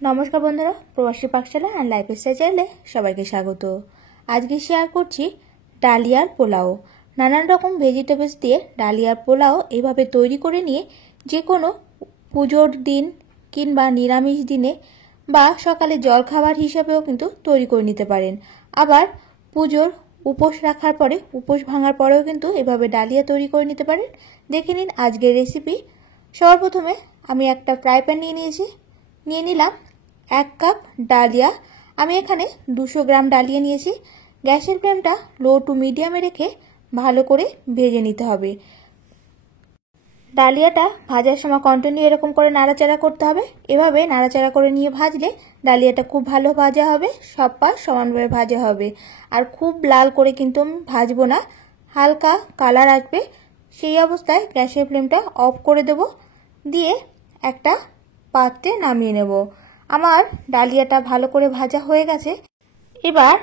নমস্কার বন্ধুরা, প্রবাসী পাকশালা অ্যান্ড লাইফস্টাইল চ্যানেলে সবাইকে স্বাগত। আজকে শেয়ার করছি ডালিয়ার পোলাও। নানান রকম ভেজিটেবলস দিয়ে ডালিয়ার পোলাও এভাবে তৈরি করে নিয়ে যে কোনো পুজোর দিন কিংবা নিরামিষ দিনে বা সকালে জলখাবার হিসাবেও কিন্তু তৈরি করে নিতে পারেন। আবার পুজোর উপোস রাখার পরে, উপোস ভাঙার পরেও কিন্তু এভাবে ডালিয়া তৈরি করে নিতে পারেন। দেখে নিন আজকের রেসিপি। সবার প্রথমে আমি একটা ফ্রাই প্যান নিয়ে নিলাম 1 কাপ ডালিয়া। আমি এখানে 200 গ্রাম ডালিয়া নিয়েছি। গ্যাসের ফ্লেমটা লো টু মিডিয়ামে রেখে ভালো করে ভেজে নিতে হবে। ডালিয়াটা ভাজার সময় কন্টিনিউ এরকম করে নাড়াচাড়া করতে হবে। এভাবে নাড়াচাড়া করে নিয়ে ভাজলে ডালিয়াটা খুব ভালো ভাজা হবে, সব পাশ সমানভাবে ভাজা হবে। আর খুব লাল করে কিন্তু আমি ভাজবো না, হালকা কালার আসবে। সেই অবস্থায় গ্যাসের ফ্লেমটা অফ করে দেব, দিয়ে একটা পাত্রে নামিয়ে নেব। আমার ডালিয়াটা ভালো করে ভাজা হয়ে গেছে। এবার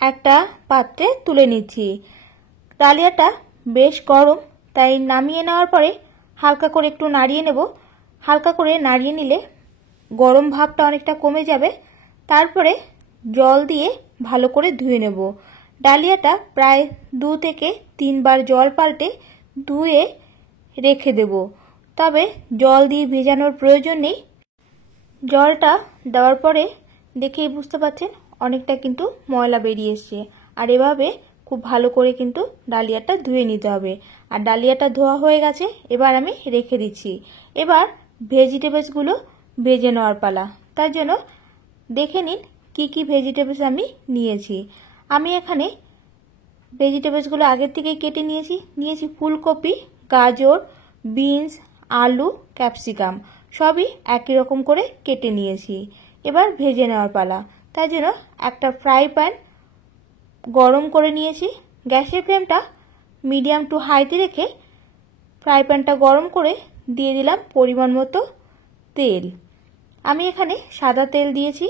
একটা পাত্রে তুলে নিচ্ছি। ডালিয়াটা বেশ গরম, তাই নামিয়ে নেওয়ার পরে হালকা করে একটু নাড়িয়ে নেব। হালকা করে নাড়িয়ে নিলে গরম ভাবটা অনেকটা কমে যাবে। তারপরে জল দিয়ে ভালো করে ধুয়ে নেব। ডালিয়াটা প্রায় 2 থেকে 3 বার জল পাল্টে ধুয়ে রেখে দেব। তবে জল দিয়ে ভেজানোর প্রয়োজন নেই। জলটা দেওয়ার পরে দেখেই বুঝতে পারছেন অনেকটা কিন্তু ময়লা বেরিয়ে এসছে। আর এভাবে খুব ভালো করে কিন্তু ডালিয়াটা ধুয়ে নিতে হবে। আর ডালিয়াটা ধোয়া হয়ে গেছে, এবার আমি রেখে দিচ্ছি। এবার ভেজিটেবলসগুলো ভেজে নেওয়ার পালা। তার জন্য দেখে নিন কি কি ভেজিটেবলস আমি নিয়েছি। আমি এখানে ভেজিটেবলসগুলো আগের থেকেই কেটে নিয়েছি ফুলকপি, গাজর, বিনস, আলু, ক্যাপসিকাম সবই একই রকম করে কেটে নিয়েছি। এবার ভেজে নেওয়ার পালা। তাই জন্য একটা ফ্রাই প্যান গরম করে নিয়েছি। গ্যাসের ফ্লেমটা মিডিয়াম টু হাইতে রেখে ফ্রাই প্যানটা গরম করে দিয়ে দিলাম পরিমাণ মতো তেল। আমি এখানে সাদা তেল দিয়েছি।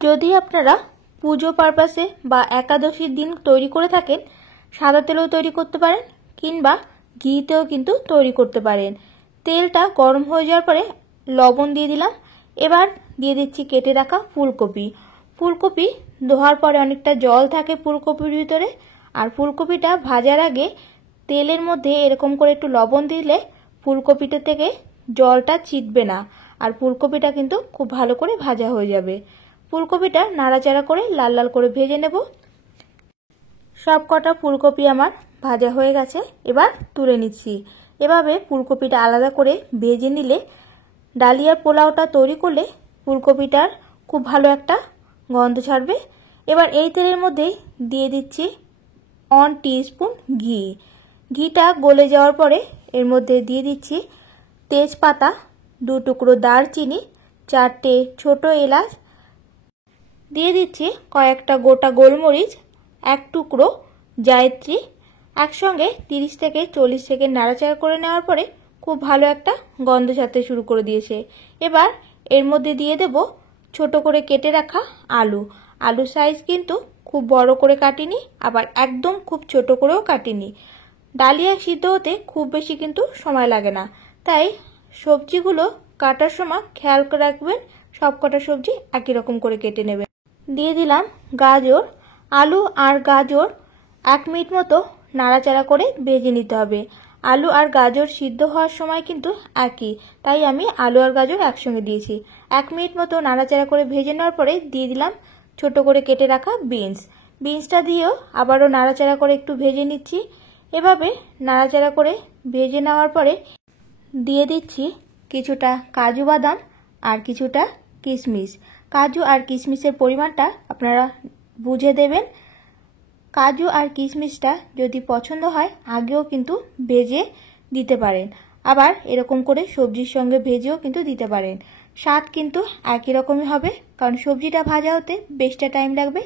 যদি আপনারা পুজো পারপাসে বা একাদশীর দিন তৈরি করে থাকেন, সাদা তেলেও তৈরি করতে পারেন কিংবা ঘিতেও কিন্তু তৈরি করতে পারেন। তেলটা গরম হয়ে যাওয়ার পরে লবণ দিয়ে দিলাম। এবার দিয়ে দিচ্ছি কেটে রাখা ফুলকপি ধোয়ার পরে অনেকটা জল থাকে ফুলকপির ভিতরে। আর ফুলকপিটা ভাজার আগে তেলের মধ্যে এরকম করে একটু লবণ দিলে ফুলকপিটা থেকে জলটা ছিটবে না, আর ফুলকপিটা কিন্তু খুব ভালো করে ভাজা হয়ে যাবে। ফুলকপিটা নাড়াচাড়া করে লাল লাল করে ভেজে নেব। সব কটা ফুলকপি আমার ভাজা হয়ে গেছে, এবার তুলে নিচ্ছি। এভাবে ফুলকপিটা আলাদা করে ভেজে নিলে ডালিয়ার পোলাওটা তৈরি করলে ফুলকপিটার খুব ভালো একটা গন্ধ ছাড়বে। এবার এই তেলের মধ্যেই দিয়ে দিচ্ছি 1 টিস্পুন ঘি। ঘিটা গলে যাওয়ার পরে এর মধ্যে দিয়ে দিচ্ছি তেজপাতা, 2 টুকরো দারচিনি, 4টে ছোট এলাচ, দিয়ে দিচ্ছি কয়েকটা গোটা গোলমরিচ, 1 টুকরো জায়ত্রী। একসঙ্গে 30 থেকে 40 সেকেন্ড নাড়াচাড়া করে নেওয়ার পরে খুব ভালো একটা গন্ধ ছাড়তে শুরু করে দিয়েছে। এবার এর মধ্যে দিয়ে দেব ছোট করে কেটে রাখা আলু সাইজ কিন্তু খুব বড় করে কাটিনি, আবার একদম খুব ছোট করেও কাটিনি। ডালিয়া সিদ্ধ হতে খুব বেশি কিন্তু সময় লাগে না, তাই সবজিগুলো কাটার সময় খেয়াল করে রাখবেন সব কটা সবজি একই রকম করে কেটে নেবেন। দিয়ে দিলাম গাজর। আলু আর গাজর 1 মিনিট মতো নাড়াচাড়া করে ভেজে নিতে হবে। আলু আর গাজর সিদ্ধ হওয়ার সময় কিন্তু একই, তাই আমি আলু আর গাজর একসঙ্গে দিয়েছি। 1 মিনিট মতো নাড়াচাড়া করে ভেজে নেওয়ার পরে দিয়ে দিলাম ছোট করে কেটে রাখা বিনসটা দিয়েও আবারও নাড়াচাড়া করে একটু ভেজে নিচ্ছি। এভাবে নাড়াচাড়া করে ভেজে নেওয়ার পরে দিয়ে দিচ্ছি কিছুটা কাজু বাদাম আর কিছুটা কিশমিশ। কাজু আর কিশমিশের পরিমাণটা আপনারা বুঝে দেবেন। কাজু আর কিশমিশটা যদি পছন্দ হয় আগেও কিন্তু ভেজে দিতে পারেন, আবার এরকম করে সবজির সঙ্গে ভেজেও কিন্তু দিতে পারেন। স্বাদ কিন্তু একই রকমই হবে, কারণ সবজিটা ভাজা হতে বেশটা টাইম লাগবে।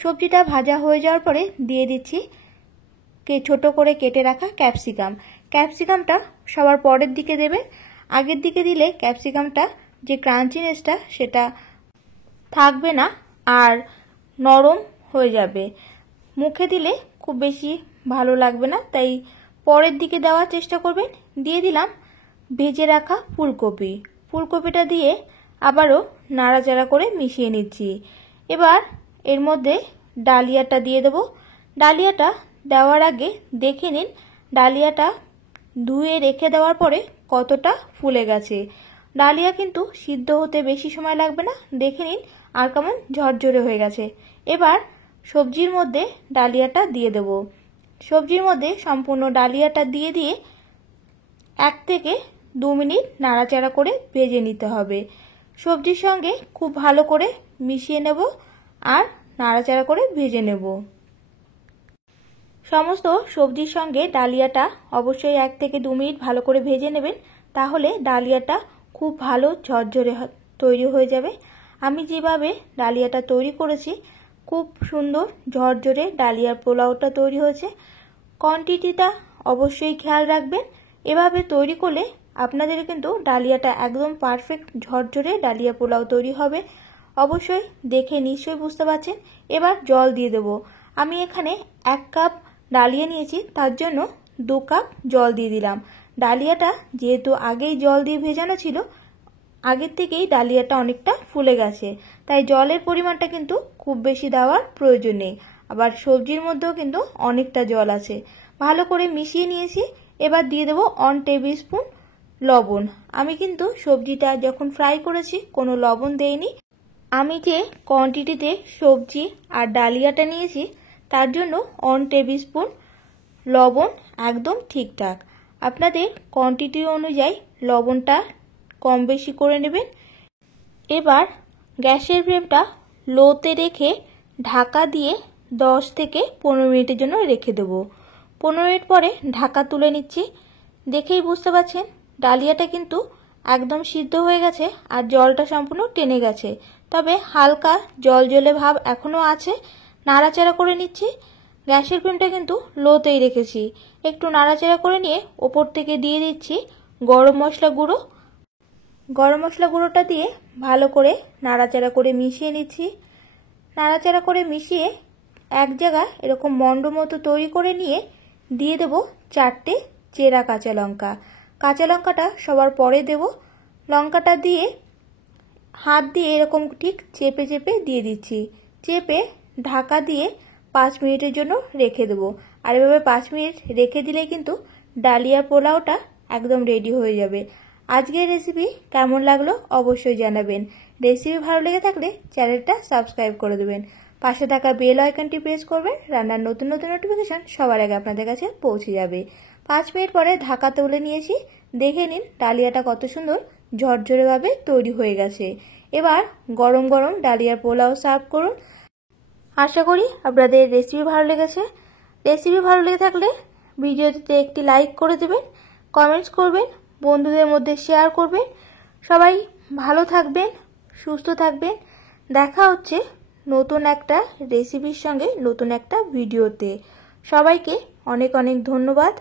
সবজিটা ভাজা হয়ে যাওয়ার পরে দিয়ে দিচ্ছি ছোট করে কেটে রাখা ক্যাপসিকামটা সবার পরের দিকে দেবেন। আগের দিকে দিলে ক্যাপসিকামটা যে ক্রাঞ্চিনেসটা সেটা থাকবে না আর নরম হয়ে যাবে, মুখে দিলে খুব বেশি ভালো লাগবে না, তাই পরের দিকে দেওয়ার চেষ্টা করবেন। দিয়ে দিলাম ভেজে রাখা ফুলকপিটা দিয়ে আবারও নাড়াচাড়া করে মিশিয়ে নিচ্ছি। এবার এর মধ্যে ডালিয়াটা দিয়ে দেব। ডালিয়াটা দেওয়ার আগে দেখে নিন ডালিয়াটা ধুয়ে রেখে দেওয়ার পরে কতটা ফুলে গেছে। ডালিয়া কিন্তু সিদ্ধ হতে বেশি সময় লাগবে না, দেখে নিন আর কেমন ঝরঝরে হয়ে গেছে। এবার সবজির মধ্যে ডালিয়াটা দিয়ে দেব। সবজির মধ্যে সম্পূর্ণ ডালিয়াটা দিয়ে 1 থেকে 2 মিনিট নাড়াচাড়া করে ভেজে নিতে হবে। সবজির সঙ্গে খুব ভালো করে মিশিয়ে নেব আর নাড়াচাড়া করে ভেজে নেব। সমস্ত সবজির সঙ্গে ডালিয়াটা অবশ্যই 1 থেকে 2 মিনিট ভালো করে ভেজে নেবেন, তাহলে ডালিয়াটা খুব ভালো ঝরঝরে তৈরি হয়ে যাবে। আমি যেভাবে ডালিয়াটা তৈরি করেছি খুব সুন্দর ঝরঝরে ডালিয়ার পোলাওটা তৈরি হয়েছে। কোয়ান্টিটিটা অবশ্যই খেয়াল রাখবেন। এভাবে তৈরি করলে আপনাদের কিন্তু ডালিয়াটা একদম পারফেক্ট ঝরঝরে ডালিয়া পোলাও তৈরি হবে। অবশ্যই দেখে নিশ্চয়ই বুঝতে পারছেন। এবার জল দিয়ে দেব। আমি এখানে 1 কাপ ডালিয়া নিয়েছি, তার জন্য 2 কাপ জল দিয়ে দিলাম। ডালিয়াটা যেহেতু আগেই জল দিয়ে ভেজানো ছিল, আগের থেকেই ডালিয়াটা অনেকটা ফুলে গেছে, তাই জলের পরিমাণটা কিন্তু খুব বেশি দেওয়ার প্রয়োজন নেই। আবার সবজির মধ্যেও কিন্তু অনেকটা জল আছে। ভালো করে মিশিয়ে নিয়েছি। এবার দিয়ে দেব 1 টেবিল স্পুন লবণ। আমি কিন্তু সবজিটা যখন ফ্রাই করেছি কোনো লবণ দেইনি। আমি যে কোয়ান্টিটিতে সবজি আর ডালিয়াটা নিয়েছি তার জন্য 1 টেবিল স্পুন লবণ একদম ঠিকঠাক। আপনাদের কোয়ান্টিটি অনুযায়ী লবণটা কম বেশি করে নেবেন। এবার গ্যাসের ফ্লেমটা লোতে রেখে ঢাকা দিয়ে 10 থেকে 15 মিনিটের জন্য রেখে দেব। 15 মিনিট পরে ঢাকা তুলে নিচ্ছি। দেখেই বুঝতে পারছেন ডালিয়াটা কিন্তু একদম সিদ্ধ হয়ে গেছে আর জলটা সম্পূর্ণ টেনে গেছে, তবে হালকা জল ভাব এখনো আছে। নাড়াচাড়া করে নিচ্ছি। গ্যাসের ফ্লেমটা কিন্তু লোতেই রেখেছি। একটু নাড়াচাড়া করে নিয়ে ওপর থেকে দিয়ে দিচ্ছি গরম মশলা গুঁড়ো। গরম মশলা গুঁড়োটা দিয়ে ভালো করে নাড়াচাড়া করে মিশিয়ে নিচ্ছি। নাড়াচাড়া করে মিশিয়ে এক জায়গায় এরকম মন্ড মতো তৈরি করে নিয়ে দিয়ে দেব 4টে চেরা কাঁচা লঙ্কা। কাঁচা লঙ্কাটা সবার পরে দেব। লঙ্কাটা দিয়ে হাত দিয়ে এরকম ঠিক চেপে চেপে দিয়ে দিচ্ছি। চেপে ঢাকা দিয়ে 5 মিনিটের জন্য রেখে দেবো। আর এভাবে 5 মিনিট রেখে দিলে কিন্তু ডালিয়ার পোলাওটা একদম রেডি হয়ে যাবে। আজকের রেসিপি কেমন লাগলো অবশ্যই জানাবেন। রেসিপি ভালো লেগে থাকলে চ্যানেলটা সাবস্ক্রাইব করে দেবেন। পাশে থাকা বেল আইকনটি প্রেস করবেন, রান্নার নতুন নতুন নোটিফিকেশন সবার আগে আপনাদের কাছে পৌঁছে যাবে। 5 মিনিট পরে ঢাকা তুলে নিয়েছি। দেখে নিন ডালিয়াটা কত সুন্দর ঝরঝরেভাবে তৈরি হয়ে গেছে। এবার গরম গরম ডালিয়ার পোলাও সার্ভ করুন। আশা করি আপনাদের রেসিপি ভালো লেগেছে। রেসিপি ভালো লেগে থাকলে ভিডিওটিতে একটি লাইক করে দেবেন, কমেন্টস করবেন, বন্ধুদের মধ্যে শেয়ার করবেন। সবাই ভালো থাকবেন, সুস্থ থাকবেন। দেখা হচ্ছে নতুন একটা রেসিপির সঙ্গে নতুন একটা ভিডিওতে। সবাইকে অনেক অনেক ধন্যবাদ।